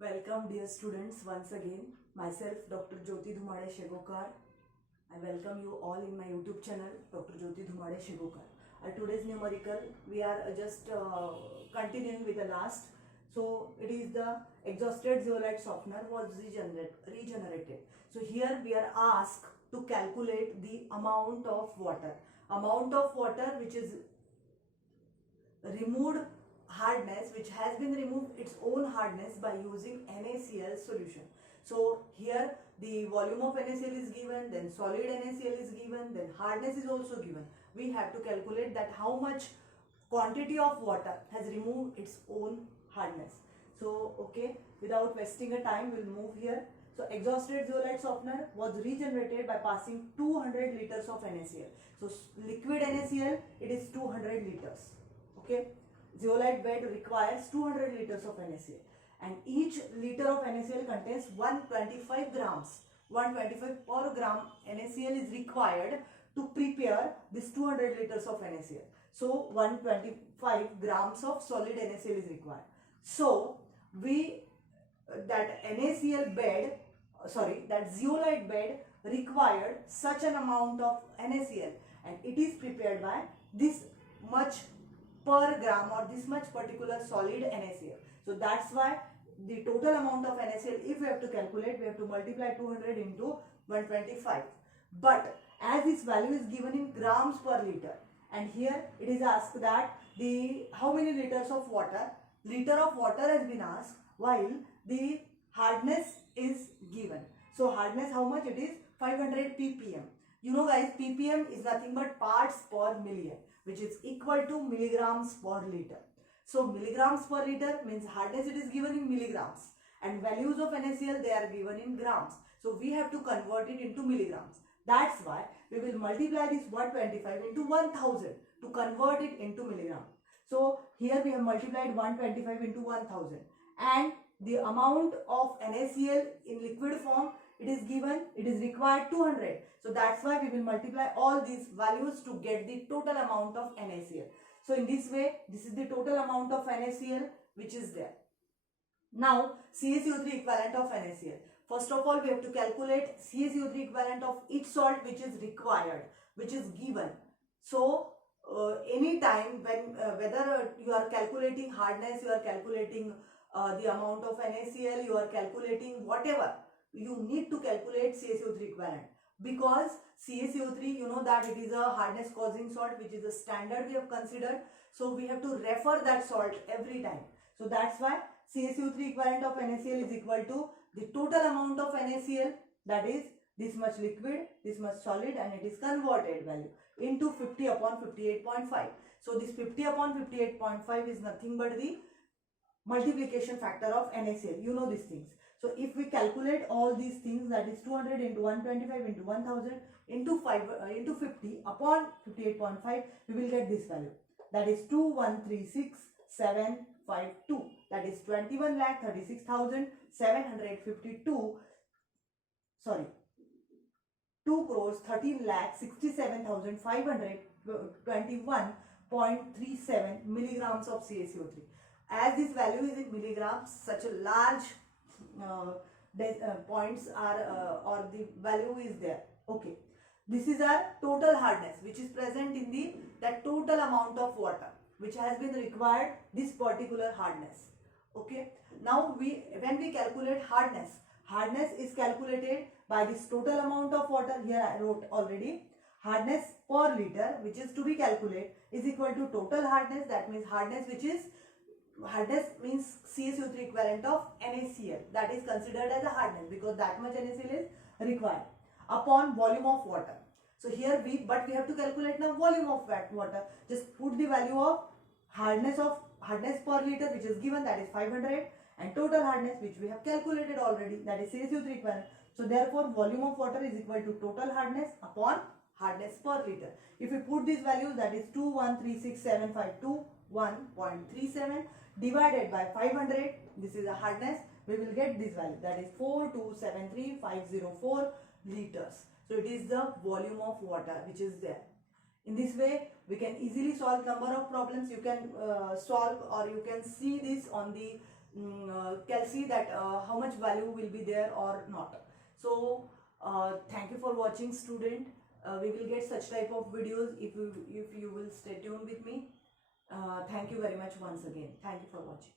Welcome dear students once again. Myself Dr. Jyoti Dhumade Shegokar. I welcome you all in my YouTube channel Dr. Jyoti Dhumade Shegokar. Today's numerical we are just continuing with the last. So it is the exhausted zeolite softener was regenerated. So here we are asked to calculate the amount of water. Amount of water which is removed hardness, which has been removed its own hardness by using NaCl solution. So here the volume of NaCl is given, then solid NaCl is given, then hardness is also given. We have to calculate that how much quantity of water has removed its own hardness. So okay, without wasting a time, we'll move here. So exhausted zeolite softener was regenerated by passing 200 liters of NaCl. So liquid NaCl, it is 200 liters. Okay, zeolite bed requires 200 liters of NaCl, and each liter of NaCl contains 125 grams. 125 per gram NaCl is required to prepare this 200 liters of NaCl. So 125 grams of solid NaCl is required. So that zeolite bed required such an amount of NaCl, and it is prepared by this much per gram or this much particular solid NaCl. So that's why the total amount of NaCl, if we have to calculate, we have to multiply 200 into 125. But as this value is given in grams per liter, and here it is asked that how many liters of water, liter of water has been asked, while the hardness is given. So hardness, how much it is? 500 ppm. You know guys, ppm is nothing but parts per million, which is equal to milligrams per liter. So milligrams per liter means hardness it is given in milligrams, and values of NaCl they are given in grams. So we have to convert it into milligrams. That's why we will multiply this 125 into 1000 to convert it into milligram. So here we have multiplied 125 into 1000, and the amount of NaCl in liquid form it is given, it is required 200. So that's why we will multiply all these values to get the total amount of NaCl. So in this way, this is the total amount of NaCl which is there. Now CaCO3 equivalent of NaCl. First of all, we have to calculate CaCO3 equivalent of each salt which is required, which is given. So any time when whether you are calculating hardness, you are calculating the amount of NaCl, you are calculating whatever, you need to calculate CaCO3 equivalent, because CaCO3, you know that it is a hardness causing salt which is a standard we have considered. So we have to refer that salt every time. So that's why CaCO3 equivalent of NaCl is equal to the total amount of NaCl, that is this much liquid, this much solid, and it is converted value into 50 upon 58.5. So this 50 upon 58.5 is nothing but the multiplication factor of NaCl. You know these things. So if we calculate all these things, that is 200 into 125 into 1000 into 50 upon 58.5, we will get this value. That is 2136,752. That is 21,36,752. Sorry, 2,13,67,521.37 milligrams of CaCO3. As this value is in milligrams, such a large points are or the value is there. Okay, this is our total hardness which is present in the that total amount of water which has been required, this particular hardness. Okay, now when we calculate hardness is calculated by this total amount of water. Here I wrote already, hardness per liter which is to be calculated is equal to total hardness. That means hardness means CaCO3 equivalent of NaCl, that is considered as a hardness because that much NaCl is required, upon volume of water. So here we have to calculate now volume of water. Just put the value of hardness per liter which is given, that is 500, and total hardness which we have calculated already, that is CaCO3 equivalent. So therefore volume of water is equal to total hardness upon hardness per liter. If we put these values, that is 2136752.37 divided by 500, this is a hardness, we will get this value, that is 4273504 liters. So it is the volume of water which is there. In this way we can easily solve number of problems. You can solve or you can see this on the can see that how much value will be there or not. So thank you for watching, student. We will get such type of videos if you will stay tuned with me. Thank you very much once again. Thank you for watching.